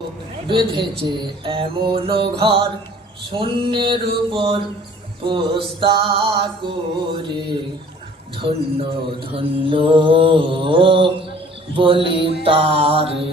বেঁধেছে এমন ঘর শূন্যের উপর পোস্তা করে। ধন্য ধন্য বলি তারে।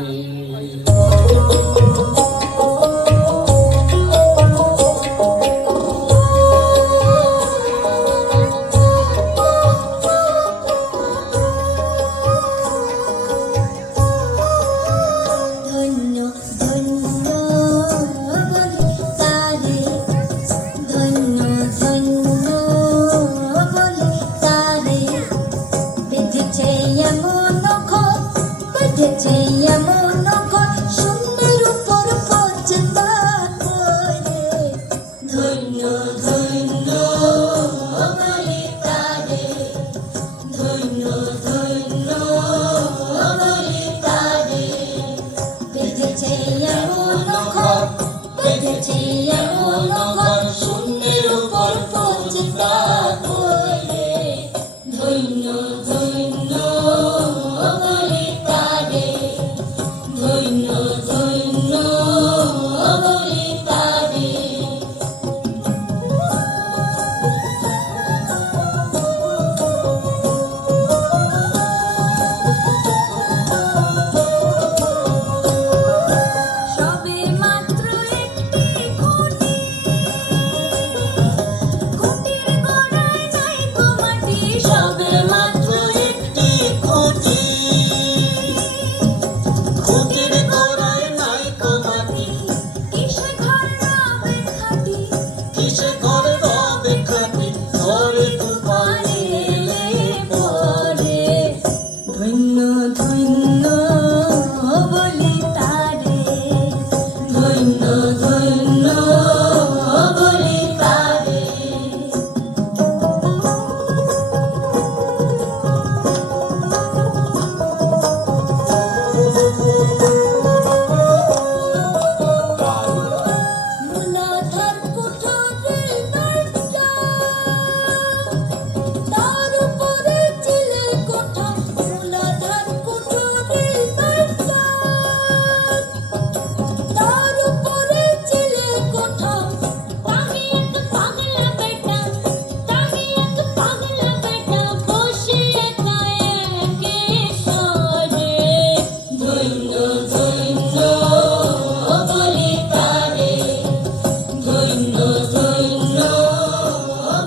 শূন্যের উপর পচতা করে। ধন্য ধন্য বলে তারে, ধন্য ধন্য বলে তারে। বেঁধেছে এমন ঘর, বেঁধেছে এমন ঘর শূন্যের উপর পচতা করে। ধন্য ধন্য বলে তারে, ধন্য ধন্য বলে তারে। সবে মাত্র একটি খুঁটি, খুঁটির গোড়ায় নাই তো মাটি। সবে মাত্র একটি খুঁটি, খুঁটির গোড়ায় নাই তো মাটি। কিসে ঘর রবে খাঁটি, কিসে ঘর রবে খাঁটি। ঝড়ে তুফানে এলে পরে। ধন্য ধন্য বলি তারে, ধন্য ধন্য বলি তারে। মূলাধার কুঠোরে দরজা, তার উপরে চিলে কোঠা। মূলাধার কুঠোরে দরজা, তার উপরে চিলে কোঠা। আমি এক পাগলা বেটা, আমি এক পাগলা বেটা বসে একা একে সরে। ধন্য ধন্য বলি তারে, ধন্য ধন্য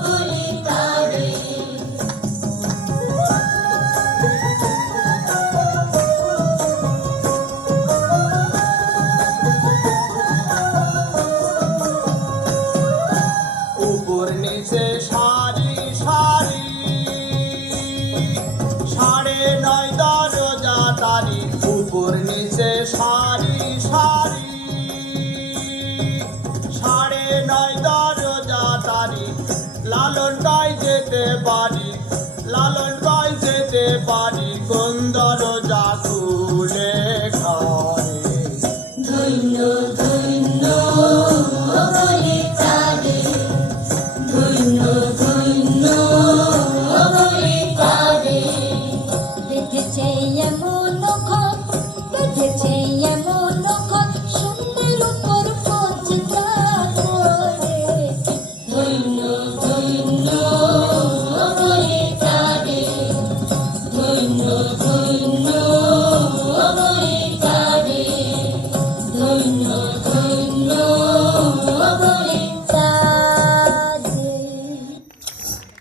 বলি তারে। উপর নিচে সারি সারি, 9.5 দরজা তারি। উপর নিচে সারি সারি, 9.5 দরজা তারি। লালন গাই যেতে পারি, লালন গাই যেতে পারি। কোন দরজা খুলে খারে। ধন্য ধন্য বলি তারে, ধন্য ধন্য বলি তারে। বেঁধেছে এমন ঘর, বেঁধেছে এমন ঘর শূন্যের উপর পচতা করে। ধন্য ধন্য বলি তারে, ধন্য ধন্য বলি তারে, ধন্য